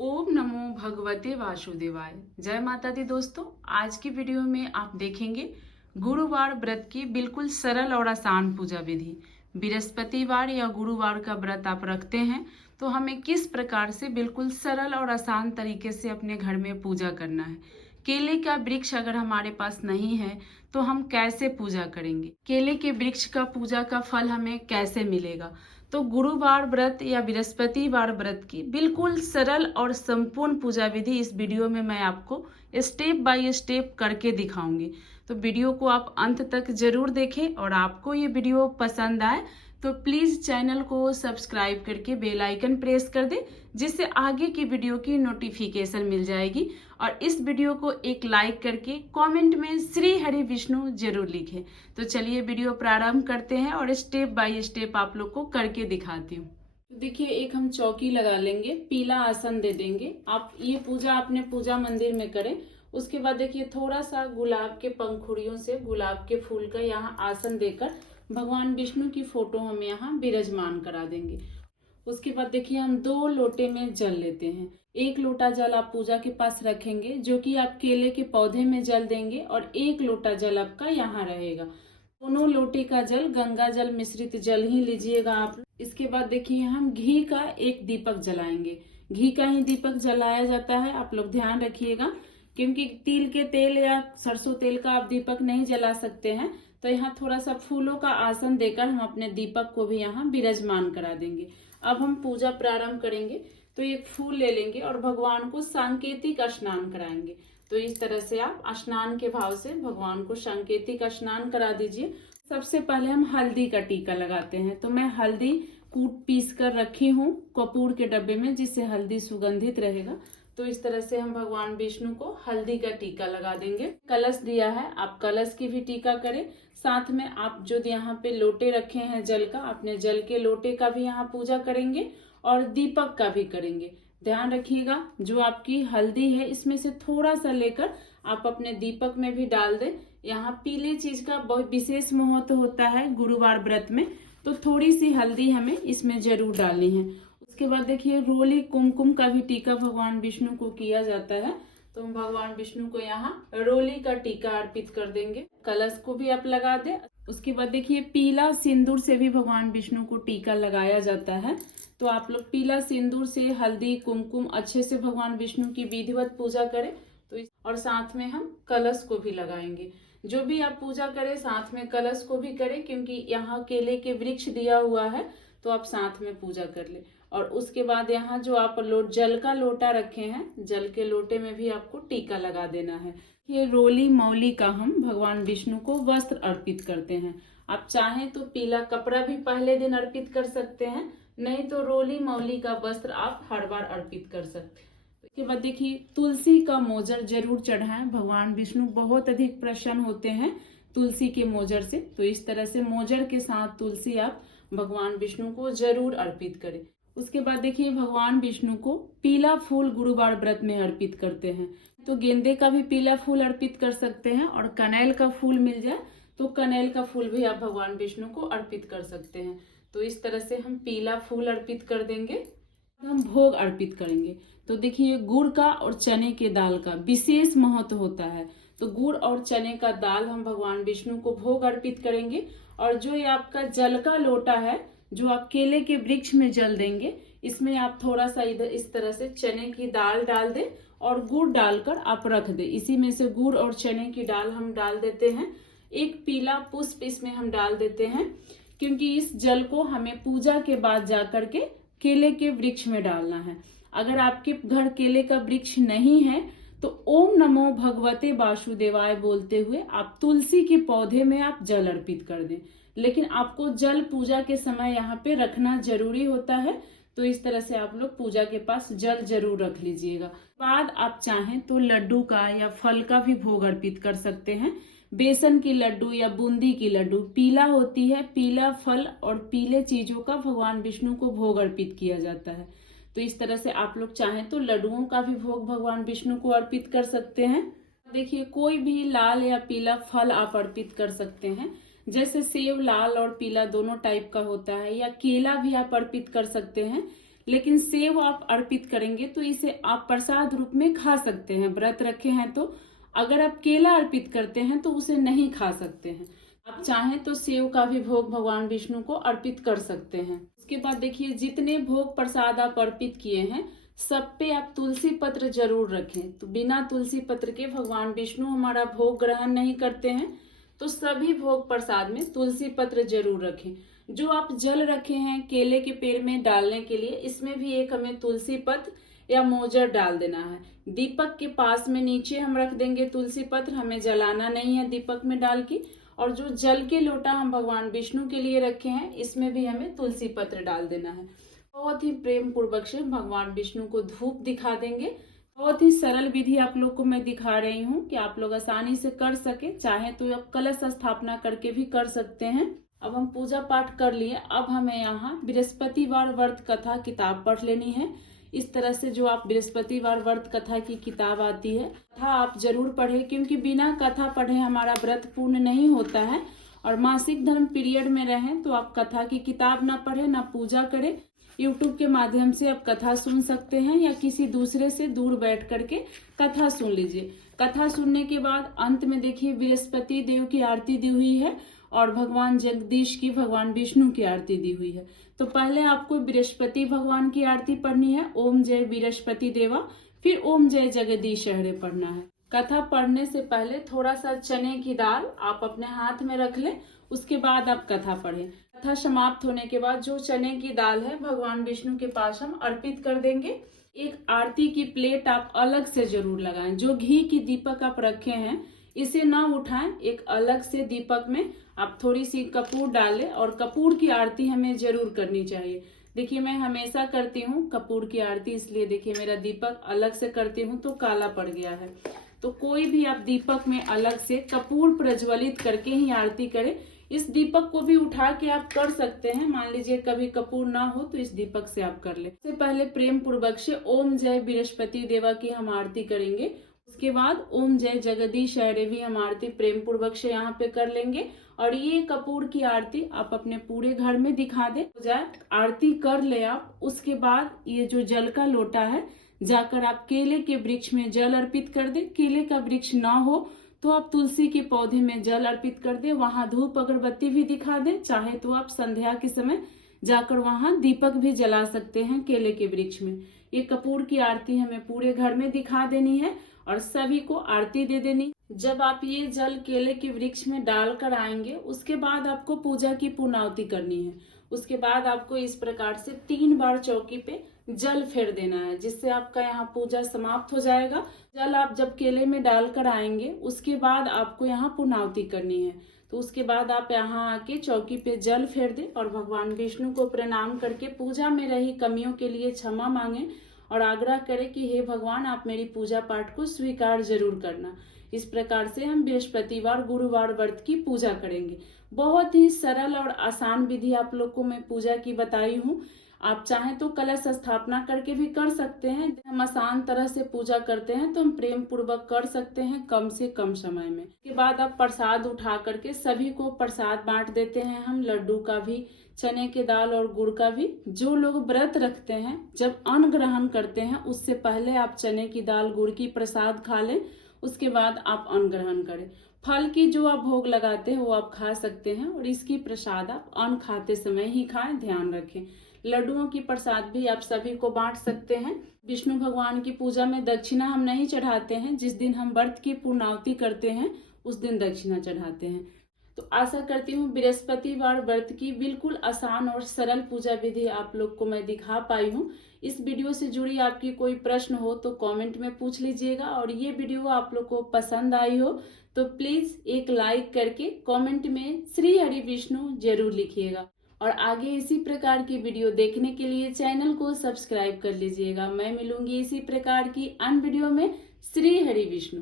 ओम नमो भगवते वासुदेवाय। जय माता दी दोस्तों, आज की वीडियो में आप देखेंगे गुरुवार व्रत की बिल्कुल सरल और आसान पूजा विधि। बृहस्पतिवार या गुरुवार का व्रत आप रखते हैं तो हमें किस प्रकार से बिल्कुल सरल और आसान तरीके से अपने घर में पूजा करना है। केले का वृक्ष अगर हमारे पास नहीं है तो हम कैसे पूजा करेंगे, केले के वृक्ष का पूजा का फल हमें कैसे मिलेगा। तो गुरुवार व्रत या बृहस्पतिवार व्रत की बिल्कुल सरल और संपूर्ण पूजा विधि इस वीडियो में मैं आपको स्टेप बाय स्टेप करके दिखाऊंगी। तो वीडियो को आप अंत तक जरूर देखें और आपको ये वीडियो पसंद आए तो प्लीज चैनल को सब्सक्राइब करके बेल आइकन प्रेस कर दे, जिससे आगे की वीडियो की नोटिफिकेशन मिल जाएगी। और इस वीडियो को एक लाइक करके कमेंट में श्री हरि विष्णु जरूर लिखें। तो चलिए वीडियो प्रारंभ करते हैं और स्टेप बाय स्टेप आप लोग को करके दिखाती हूँ। तो देखिए, एक हम चौकी लगा लेंगे, पीला आसन दे देंगे। आप ये पूजा अपने पूजा मंदिर में करें। उसके बाद देखिए, थोड़ा सा गुलाब के पंखुड़ियों से गुलाब के फूल का यहाँ आसन देकर भगवान विष्णु की फोटो हम यहाँ विराजमान करा देंगे। उसके बाद देखिए, हम 2 लोटे में जल लेते हैं। 1 लोटा जल आप पूजा के पास रखेंगे, जो कि आप केले के पौधे में जल देंगे, और 1 लोटा जल आपका यहाँ रहेगा। दोनों लोटे का जल गंगा जल मिश्रित जल ही लीजिएगा आप। इसके बाद देखिए, हम घी का 1 दीपक जलाएंगे। घी का ही दीपक जलाया जाता है, आप लोग ध्यान रखिएगा, क्योंकि तिल के तेल या सरसों तेल का आप दीपक नहीं जला सकते हैं। तो यहाँ थोड़ा सा फूलों का आसन देकर हम अपने दीपक को भी यहाँ विराजमान करा देंगे। अब हम पूजा प्रारंभ करेंगे। तो एक फूल ले लेंगे और भगवान को सांकेतिक स्नान कराएंगे। तो इस तरह से आप स्नान के भाव से भगवान को सांकेतिक स्नान करा दीजिए। सबसे पहले हम हल्दी का टीका लगाते हैं। तो मैं हल्दी कूट पीस कर रखी हूँ कपूर के डब्बे में, जिससे हल्दी सुगंधित रहेगा। तो इस तरह से हम भगवान विष्णु को हल्दी का टीका लगा देंगे। कलश दिया है, आप कलश की भी टीका करें। साथ में आप जो यहाँ पे लोटे रखे हैं जल का, अपने जल के लोटे का भी यहाँ पूजा करेंगे और दीपक का भी करेंगे। ध्यान रखिएगा, जो आपकी हल्दी है इसमें से थोड़ा सा लेकर आप अपने दीपक में भी डाल दें। यहाँ पीले चीज का बहुत विशेष महत्व होता है गुरुवार व्रत में, तो थोड़ी सी हल्दी हमें इसमें जरूर डालनी है। उसके बाद देखिए, रोली कुमकुम का भी टीका भगवान विष्णु को किया जाता है। तो हम भगवान विष्णु को यहाँ रोली का टीका अर्पित कर देंगे। कलश को भी आप लगा दें। उसके बाद देखिए, पीला सिंदूर से भी भगवान विष्णु को टीका लगाया जाता है। तो आप लोग पीला सिंदूर से हल्दी कुमकुम अच्छे से भगवान विष्णु की विधिवत पूजा करें। तो और साथ में हम कलश को भी लगाएंगे। जो भी आप पूजा करें साथ में कलश को भी करें, क्योंकि यहाँ केले के वृक्ष दिया हुआ है, तो आप साथ में पूजा कर ले। और उसके बाद यहाँ जो आप जल का लोटा रखे हैं, जल के लोटे में भी आपको टीका लगा देना है। ये रोली मौली का हम भगवान विष्णु को वस्त्र अर्पित करते हैं। आप चाहें तो पीला कपड़ा भी पहले दिन अर्पित कर सकते हैं, नहीं तो रोली मौली का वस्त्र आप हर बार अर्पित कर सकते हैं। इसके बाद देखिए, तुलसी का मोजर जरूर चढ़ाएं। भगवान विष्णु बहुत अधिक प्रसन्न होते हैं तुलसी के मोजर से। तो इस तरह से मोजर के साथ तुलसी आप भगवान विष्णु को जरूर अर्पित करें। उसके बाद देखिए, भगवान विष्णु को पीला फूल गुरुवार व्रत में अर्पित करते हैं। तो गेंदे का भी पीला फूल अर्पित कर सकते हैं, और कनेल का फूल मिल जाए तो कनेल का फूल भी आप भगवान विष्णु को अर्पित कर सकते हैं। तो इस तरह से हम पीला फूल अर्पित कर देंगे। हम भोग अर्पित करेंगे। तो देखिए, गुड़ का और चने के दाल का विशेष महत्व होता है। तो गुड़ और चने का दाल हम भगवान विष्णु को भोग अर्पित करेंगे। और जो ये आपका जल का लोटा है, जो आप केले के वृक्ष में जल देंगे, इसमें आप थोड़ा सा इधर इस तरह से चने की दाल डाल दें और गुड़ डालकर आप रख दें। इसी में से गुड़ और चने की दाल हम डाल देते हैं। एक पीला पुष्प इसमें हम डाल देते हैं, क्योंकि इस जल को हमें पूजा के बाद जाकर के केले के वृक्ष में डालना है। अगर आपके घर केले का वृक्ष नहीं है तो ओम नमो भगवते वासुदेवाय बोलते हुए आप तुलसी के पौधे में आप जल अर्पित कर दें। लेकिन आपको जल पूजा के समय यहाँ पे रखना जरूरी होता है। तो इस तरह से आप लोग पूजा के पास जल जरूर रख लीजिएगा। बाद आप चाहें तो लड्डू का या फल का भी भोग अर्पित कर सकते हैं। बेसन की लड्डू या बूंदी की लड्डू पीला होती है, पीला फल और पीले चीजों का भगवान विष्णु को भोग अर्पित किया जाता है। तो इस तरह से आप लोग चाहें तो लड्डुओं का भी भोग भगवान विष्णु को अर्पित कर सकते हैं। देखिए, कोई भी लाल या पीला फल आप अर्पित कर सकते हैं। जैसे सेब लाल और पीला दोनों टाइप का होता है, या केला भी आप अर्पित कर सकते हैं। लेकिन सेव आप अर्पित करेंगे तो इसे आप प्रसाद रूप में खा सकते हैं। व्रत रखे हैं तो अगर आप केला अर्पित करते हैं तो उसे नहीं खा सकते हैं। आप चाहें तो सेव का भी भोग भगवान विष्णु को अर्पित कर सकते हैं। उसके बाद देखिए, जितने भोग प्रसाद आप अर्पित किए हैं सब पे आप तुलसी पत्र जरूर रखें। तो बिना तुलसी पत्र के भगवान विष्णु हमारा भोग ग्रहण नहीं करते हैं, तो सभी भोग प्रसाद में तुलसी पत्र जरूर रखें। जो आप जल रखे हैं केले के पेड़ में डालने के लिए, इसमें भी एक हमें तुलसी पत्र या मोजर डाल देना है। दीपक के पास में नीचे हम रख देंगे तुलसी पत्र, हमें जलाना नहीं है दीपक में डाल के। और जो जल के लोटा हम भगवान विष्णु के लिए रखे हैं, इसमें भी हमें तुलसी पत्र डाल देना है। बहुत ही प्रेम पूर्वक से भगवान विष्णु को धूप दिखा देंगे। बहुत ही सरल विधि आप लोग को मैं दिखा रही हूँ कि आप लोग आसानी से कर सके। चाहे तो आप कलश स्थापना करके भी कर सकते हैं। अब हम पूजा पाठ कर लिए, अब हमें यहाँ बृहस्पतिवार व्रत कथा किताब पढ़ लेनी है। इस तरह से जो आप बृहस्पतिवार व्रत कथा की किताब आती है, कथा आप जरूर पढ़े, क्योंकि बिना कथा पढ़े हमारा व्रत पूर्ण नहीं होता है। और मासिक धर्म पीरियड में रहें तो आप कथा की किताब ना पढ़े ना पूजा करें। यूट्यूब के माध्यम से आप कथा सुन सकते हैं या किसी दूसरे से दूर बैठ करके कथा सुन लीजिए। कथा सुनने के बाद अंत में देखिए बृहस्पति देव की आरती दी हुई है और भगवान जगदीश की, भगवान विष्णु की आरती दी हुई है। तो पहले आपको बृहस्पति भगवान की आरती पढ़नी है, ओम जय बृहस्पति देवा, फिर ओम जय जगदीश हरे पढ़ना है। कथा पढ़ने से पहले थोड़ा सा चने की दाल आप अपने हाथ में रख लें, उसके बाद आप कथा पढ़ें। कथा समाप्त होने के बाद जो चने की दाल है भगवान विष्णु के पास हम अर्पित कर देंगे। एक आरती की प्लेट आप अलग से जरूर लगाएं। जो घी की दीपक आप रखे हैं इसे ना उठाएं, एक अलग से दीपक में आप थोड़ी सी कपूर डालें और कपूर की आरती हमें जरूर करनी चाहिए। देखिए मैं हमेशा करती हूँ कपूर की आरती, इसलिए देखिए मेरा दीपक अलग से करती हूँ तो काला पड़ गया है। तो कोई भी आप दीपक में अलग से कपूर प्रज्वलित करके ही आरती करें। इस दीपक को भी उठा के आप कर सकते हैं, मान लीजिए कभी कपूर ना हो तो इस दीपक से आप कर ले। इससे पहले प्रेम पूर्वक से ओम जय बृहस्पति देवा की हम आरती करेंगे। उसके बाद ओम जय जगदीश हरे भी हम आरती प्रेम पूर्वक से यहाँ पे कर लेंगे। और ये कपूर की आरती आप अपने पूरे घर में दिखा दे। आरती कर ले आप, उसके बाद ये जो जल का लोटा है जाकर आप केले के वृक्ष में जल अर्पित कर दे। केले का वृक्ष ना हो तो आप तुलसी के पौधे में जल अर्पित कर दे, वहां धूप अगरबत्ती भी दिखा दे। चाहे तो आप संध्या के समय जाकर वहां दीपक भी जला सकते हैं केले के वृक्ष में। ये कपूर की आरती हमें पूरे घर में दिखा देनी है और सभी को आरती दे देनी। जब आप ये जल केले के वृक्ष में डालकर आएंगे, उसके बाद आपको पूजा की पूर्णाहुति करनी है। उसके बाद आपको इस प्रकार से 3 बार चौकी पे जल फेर देना है, जिससे आपका यहाँ पूजा समाप्त हो जाएगा। जल आप जब केले में डालकर आएंगे उसके बाद आपको यहाँ पूर्णाहुति करनी है। तो उसके बाद आप यहाँ आके चौकी पे जल फेर दे और भगवान विष्णु को प्रणाम करके पूजा में रही कमियों के लिए क्षमा मांगे और आग्रह करें कि हे भगवान आप मेरी पूजा पाठ को स्वीकार जरूर करना। इस प्रकार से हम बृहस्पतिवार गुरुवार व्रत की पूजा करेंगे। बहुत ही सरल और आसान विधि आप लोग को मैं पूजा की बताई हूँ। आप चाहें तो कलश स्थापना करके भी कर सकते हैं। हम आसान तरह से पूजा करते हैं तो हम प्रेम पूर्वक कर सकते हैं कम से कम समय में। इसके बाद आप प्रसाद उठा करके सभी को प्रसाद बांट देते हैं। हम लड्डू का भी, चने के दाल और गुड़ का भी। जो लोग व्रत रखते हैं जब अन्न ग्रहण करते हैं उससे पहले आप चने की दाल गुड़ की प्रसाद खा लें, उसके बाद आप अन्न ग्रहण करें। फल की जो आप भोग लगाते हैं वो आप खा सकते हैं और इसकी प्रसाद आप अन्न खाते समय ही खाएं, ध्यान रखें। लड्डुओं की प्रसाद भी आप सभी को बांट सकते हैं। विष्णु भगवान की पूजा में दक्षिणा हम नहीं चढ़ाते हैं। जिस दिन हम व्रत की पूर्णाहुति करते हैं उस दिन दक्षिणा चढ़ाते हैं। तो आशा करती हूँ बृहस्पतिवार व्रत की बिल्कुल आसान और सरल पूजा विधि आप लोग को मैं दिखा पाई हूँ। इस वीडियो से जुड़ी आपकी कोई प्रश्न हो तो कमेंट में पूछ लीजिएगा। और ये वीडियो आप लोग को पसंद आई हो तो प्लीज एक लाइक करके कमेंट में श्री हरि विष्णु जरूर लिखिएगा। और आगे इसी प्रकार की वीडियो देखने के लिए चैनल को सब्सक्राइब कर लीजिएगा। मैं मिलूंगी इसी प्रकार की अन्य वीडियो में। श्री हरि विष्णु।